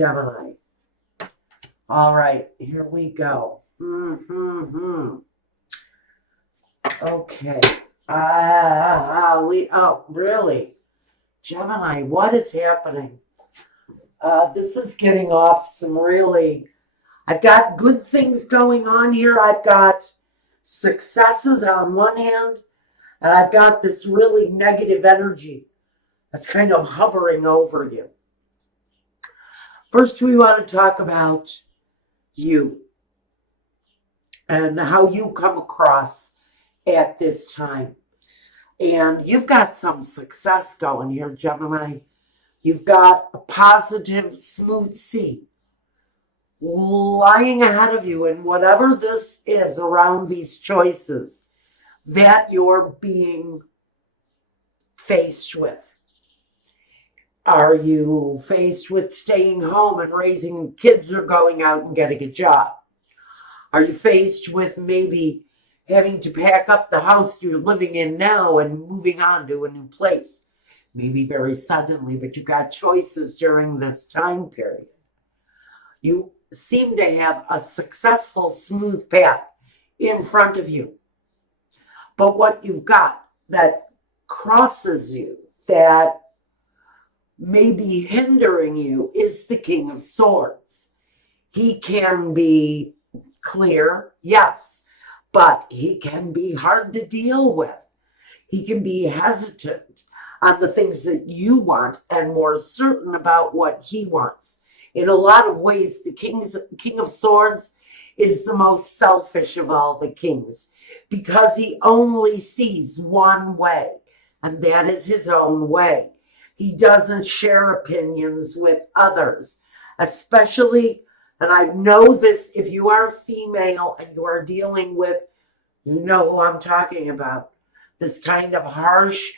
Gemini. All right, here we go. Okay. Really? Gemini, what is happening? This is getting off some really, I've got good things going on here. I've got successes on one hand, and I've got this really negative energy that's kind of hovering over you. First, we want to talk about you and how you come across at this time. And you've got some success going here, Gemini. You've got a positive, smooth sea lying ahead of you, and whatever this is around these choices that you're being faced with. Are you faced with staying home and raising kids or going out and getting a job? Are you faced with maybe having to pack up the house you're living in now and moving on to a new place? Maybe very suddenly, but you got choices during this time period. You seem to have a successful, smooth path in front of you. But what you've got that crosses you, that may be hindering you, is the King of Swords. He can be clear, yes, but he can be hard to deal with. He can be hesitant on the things that you want and more certain about what he wants. In a lot of ways, the King of Swords is the most selfish of all the kings because he only sees one way, and that is his own way. He doesn't share opinions with others, especially, and I know this, if you are female and you are dealing with, you know who I'm talking about, this kind of harsh,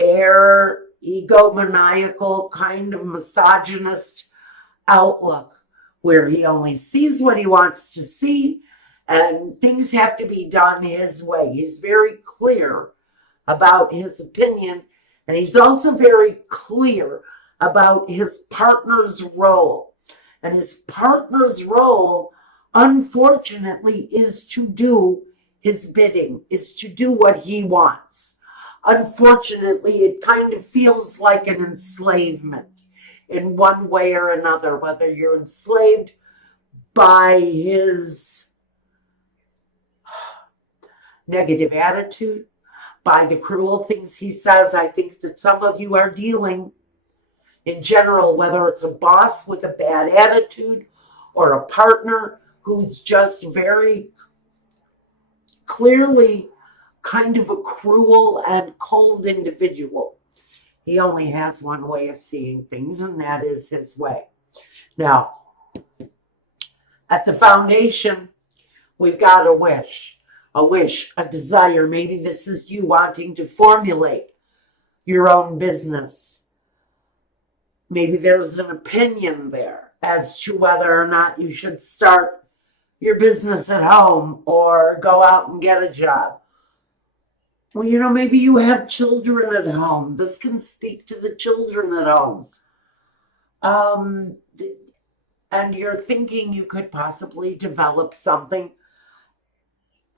egomaniacal, kind of misogynist outlook where he only sees what he wants to see and things have to be done his way. He's very clear about his opinion, and he's also very clear about his partner's role. And his partner's role, unfortunately, is to do his bidding, is to do what he wants. Unfortunately, it kind of feels like an enslavement in one way or another, whether you're enslaved by his negative attitude, by the cruel things he says. I think that some of you are dealing in general, whether it's a boss with a bad attitude or a partner who's just very clearly kind of a cruel and cold individual. He only has one way of seeing things, and that is his way. Now, at the foundation, we've got a wish, a desire. Maybe this is you wanting to formulate your own business. Maybe there's an opinion there as to whether or not you should start your business at home or go out and get a job. Well, maybe you have children at home. This can speak to the children at home. And you're thinking you could possibly develop something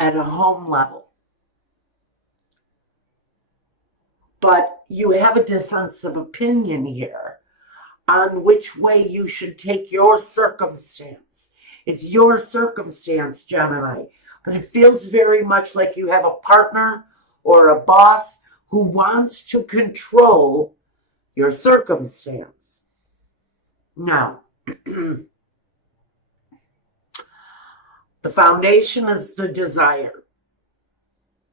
at a home level. But you have a difference of opinion here on which way you should take your circumstance. It's your circumstance, Gemini, but it feels very much like you have a partner or a boss who wants to control your circumstance. Now, the foundation is the desire.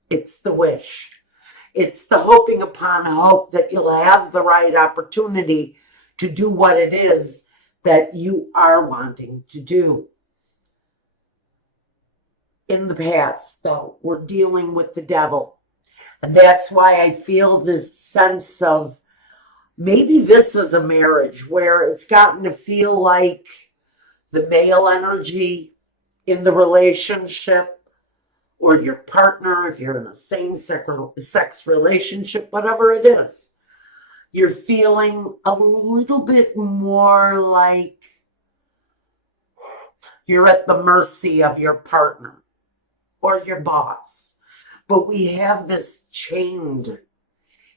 It's the wish. It's the hoping upon hope that you'll have the right opportunity to do what it is that you are wanting to do. In the past, though, we're dealing with the devil. And that's why I feel this sense of maybe this is a marriage where it's gotten to feel like the male energy in the relationship, or your partner, if you're in a same-sex relationship, whatever it is, you're feeling a little bit more like You're at the mercy of your partner or your boss. But we have this chained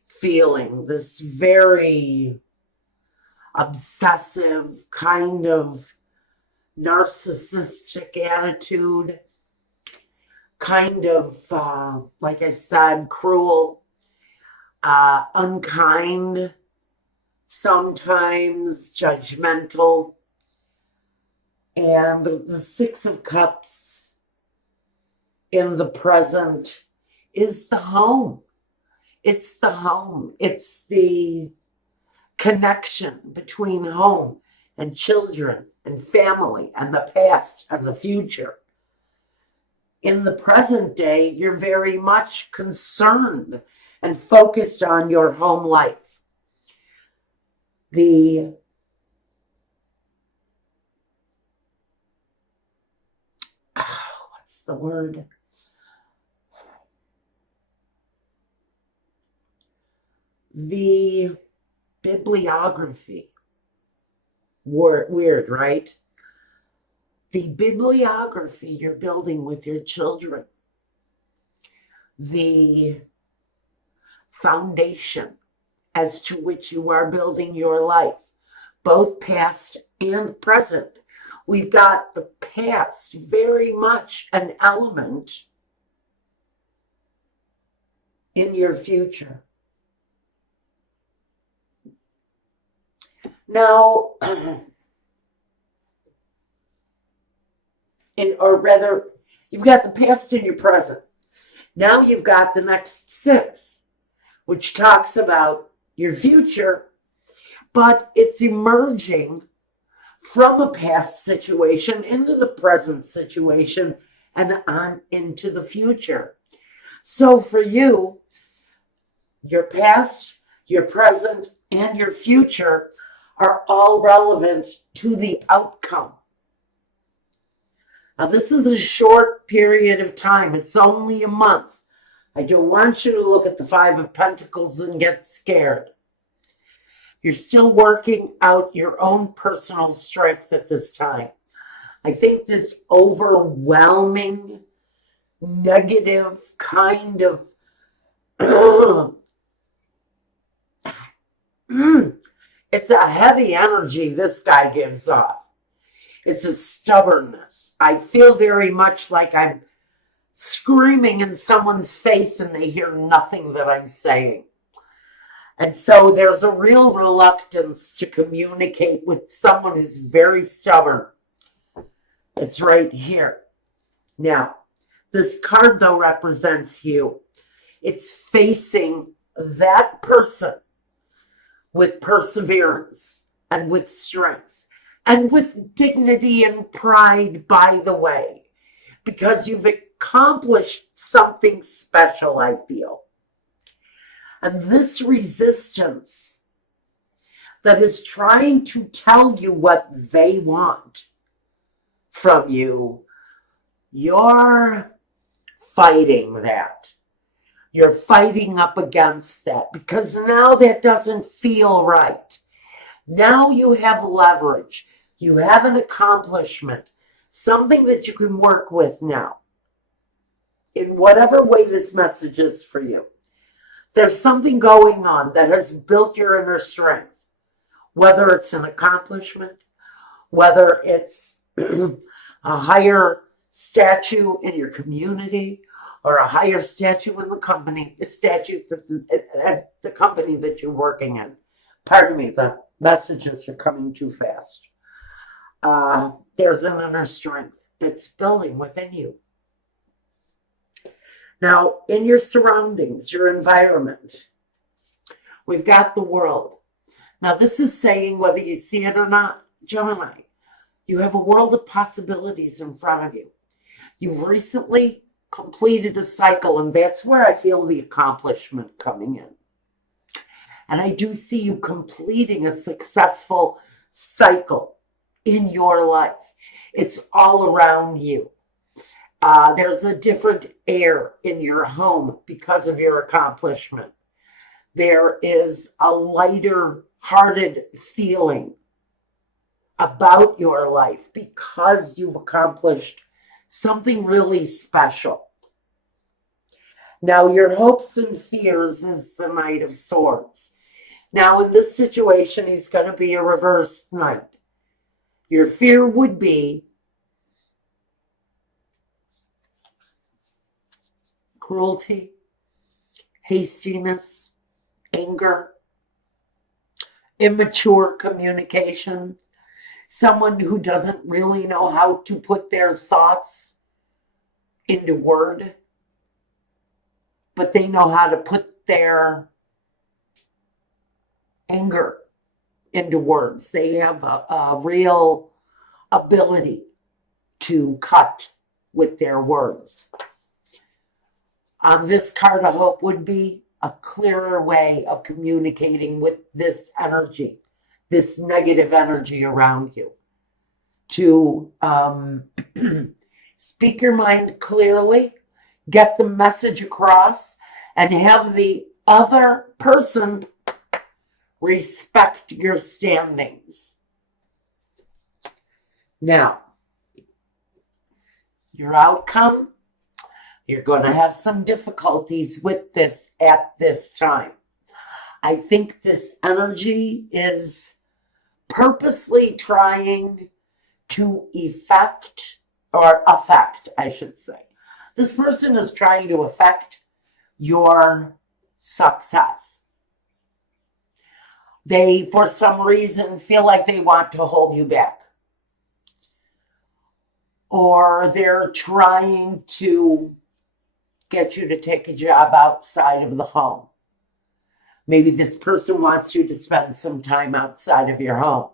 feeling, this very obsessive kind of narcissistic attitude, kind of, like I said, cruel, unkind, sometimes judgmental. And the Six of Cups in the present is the home. It's the home. It's the connection between home and children and family and the past and the future. In the present day, you're very much concerned and focused on your home life. What's the word? The bibliography. Weird, right? The bibliography you're building with your children. The foundation as to which you are building your life, both past and present. We've got the past very much an element in your future. Now, or rather, you've got the past and your present. Now you've got the next six, which talks about your future, but it's emerging from a past situation into the present situation and on into the future. So for you, your past, your present, and your future are all relevant to the outcome. Now, this is a short period of time. It's only a month. I don't want you to look at the Five of Pentacles and get scared. You're still working out your own personal strength at this time. I think this overwhelming, negative kind of it's a heavy energy this guy gives off. It's a stubbornness. I feel very much like I'm screaming in someone's face and they hear nothing that I'm saying. And so there's a real reluctance to communicate with someone who's very stubborn. It's right here. Now, this card, though, represents you. It's facing that person with perseverance and with strength and with dignity and pride, by the way, because you've accomplished something special, I feel. And this resistance that is trying to tell you what they want from you, you're fighting that. You're fighting up against that because now that doesn't feel right. Now you have leverage. You have an accomplishment, something that you can work with now in whatever way this message is for you. There's something going on that has built your inner strength, whether it's an accomplishment, whether it's a higher statue in your community, or a higher statue in the company, the company that you're working in. Pardon me, the messages are coming too fast. There's an inner strength that's building within you. Now, in your surroundings, your environment, we've got the world. Now, this is saying, whether you see it or not, Gemini, you have a world of possibilities in front of you. You've recently completed a cycle, and that's where I feel the accomplishment coming in. And I do see you completing a successful cycle in your life. It's all around you. There's a different air in your home because of your accomplishment. There is a lighter hearted feeling about your life because you've accomplished something really special. Now, your hopes and fears is the Knight of Swords. Now, in this situation, he's going to be a reversed knight. Your fear would be cruelty, hastiness, anger, immature communication, someone who doesn't really know how to put their thoughts into word, but they know how to put their anger into words. They have a real ability to cut with their words. This card of hope would be a clearer way of communicating with this energy, this negative energy around you. To speak your mind clearly, get the message across, and have the other person respect your standings. Now, your outcome, you're going to have some difficulties with this at this time. I think this energy is purposely trying to affect, I should say. This person is trying to affect your success. They, for some reason, feel like they want to hold you back. Or they're trying to get you to take a job outside of the home. Maybe this person wants you to spend some time outside of your home.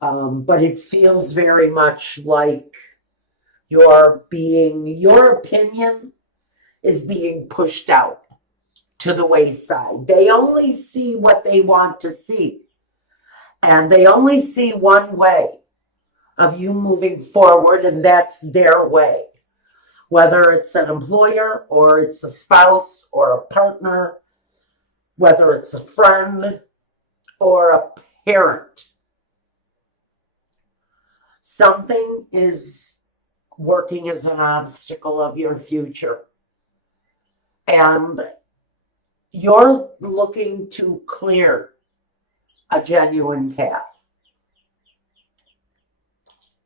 But it feels very much like your opinion is being pushed out to the wayside. They only see what they want to see. And they only see one way of you moving forward, and that's their way. Whether it's an employer or it's a spouse or a partner, whether it's a friend or a parent. Something is working as an obstacle of your future. And you're looking to clear a genuine path.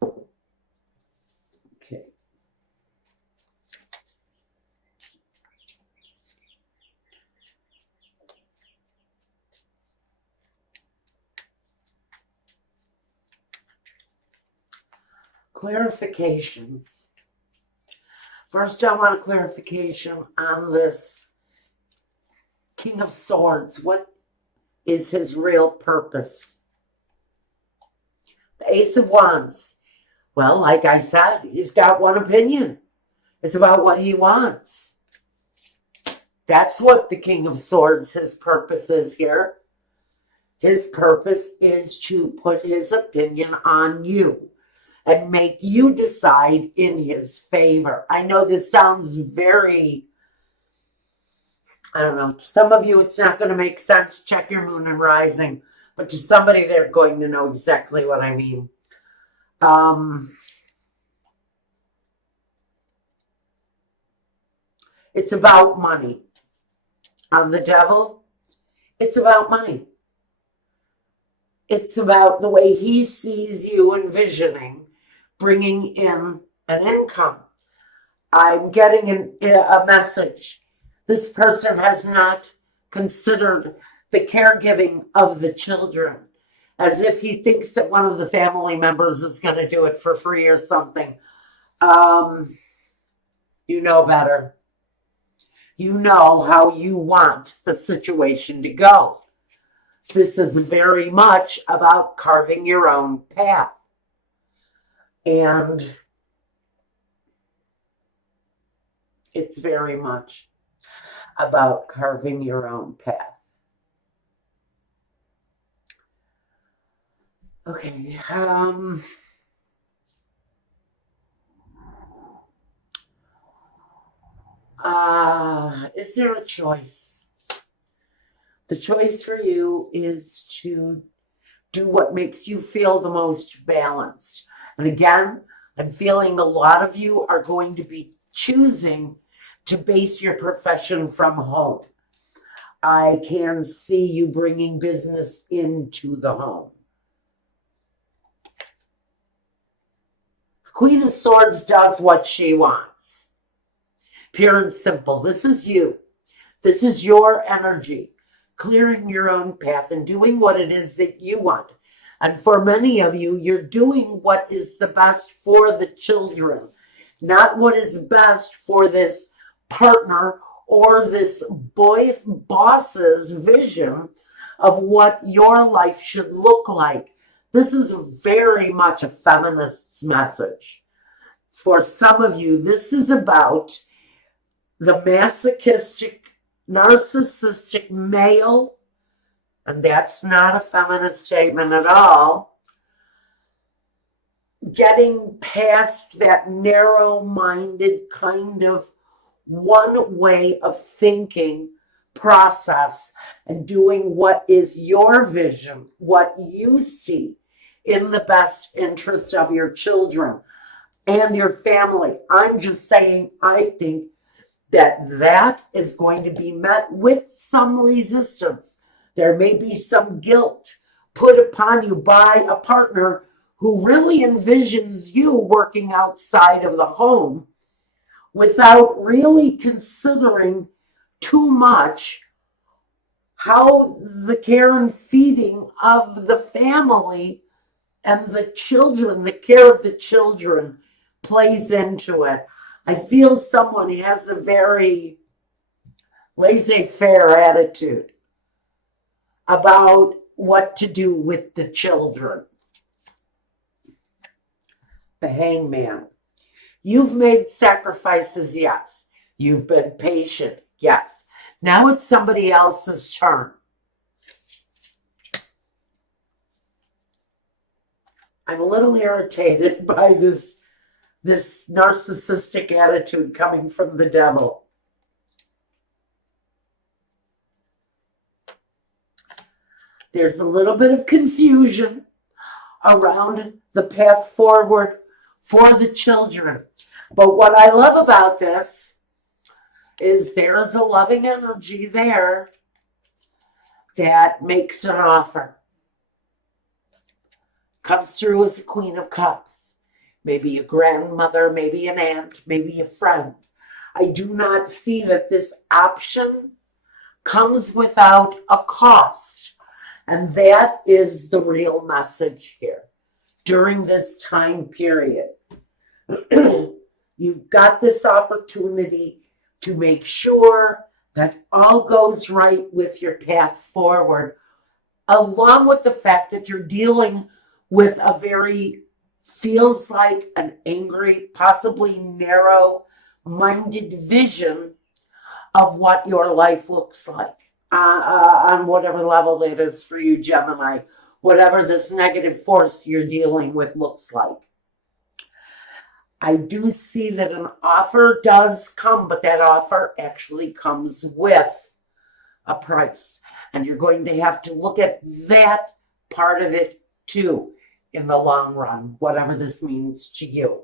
Okay. Clarifications. First, I want a clarification on this King of Swords. What is his real purpose? The Ace of Wands. Well, like I said, he's got one opinion. It's about what he wants. That's what the King of Swords, his purpose is here. His purpose is to put his opinion on you and make you decide in his favor. I know this sounds very, I don't know, to some of you it's not going to make sense. Check your moon and rising. But to somebody, they're going to know exactly what I mean. It's about money. On the Devil, it's about money. It's about the way he sees you envisioning bringing in an income. I'm getting a message. This person has not considered the caregiving of the children, as if he thinks that one of the family members is going to do it for free or something. You know better. You know how you want the situation to go. This is very much about carving your own path. And it's very much about carving your own path. Okay. Is there a choice? The choice for you is to Do what makes you feel the most balanced. And again, I'm feeling a lot of you are going to be choosing to base your profession from home. I can see you bringing business into the home. Queen of Swords does what she wants. Pure and simple. This is you. This is your energy, clearing your own path and doing what it is that you want. And for many of you, you're doing what is the best for the children, not what is best for this partner or this boss's vision of what your life should look like. This is very much a feminist's message. For some of you, this is about the masochistic, narcissistic male, and that's not a feminist statement at all, getting past that narrow-minded kind of one way of thinking process and doing what is your vision, what you see in the best interest of your children and your family. I'm just saying, I think that is going to be met with some resistance. There may be some guilt put upon you by a partner who really envisions you working outside of the home without really considering too much how the care and feeding of the family and the children, the care of the children plays into it. I feel someone has a very laissez-faire attitude about what to do with the children. The Hangman. You've made sacrifices, yes. You've been patient, yes. Now it's somebody else's turn. I'm a little irritated by this narcissistic attitude coming from the devil. There's a little bit of confusion around the path forward for the children. But what I love about this is there is a loving energy there that makes an offer. Comes through as a Queen of Cups. Maybe a grandmother, maybe an aunt, maybe a friend. I do not see that this option comes without a cost. And that is the real message here. During this time period, you've got this opportunity to make sure that all goes right with your path forward, along with the fact that you're dealing with a very, feels like an angry, possibly narrow-minded vision of what your life looks like. On whatever level it is for you, Gemini, whatever this negative force you're dealing with looks like. I do see that an offer does come, but that offer actually comes with a price. And you're going to have to look at that part of it too in the long run, whatever this means to you.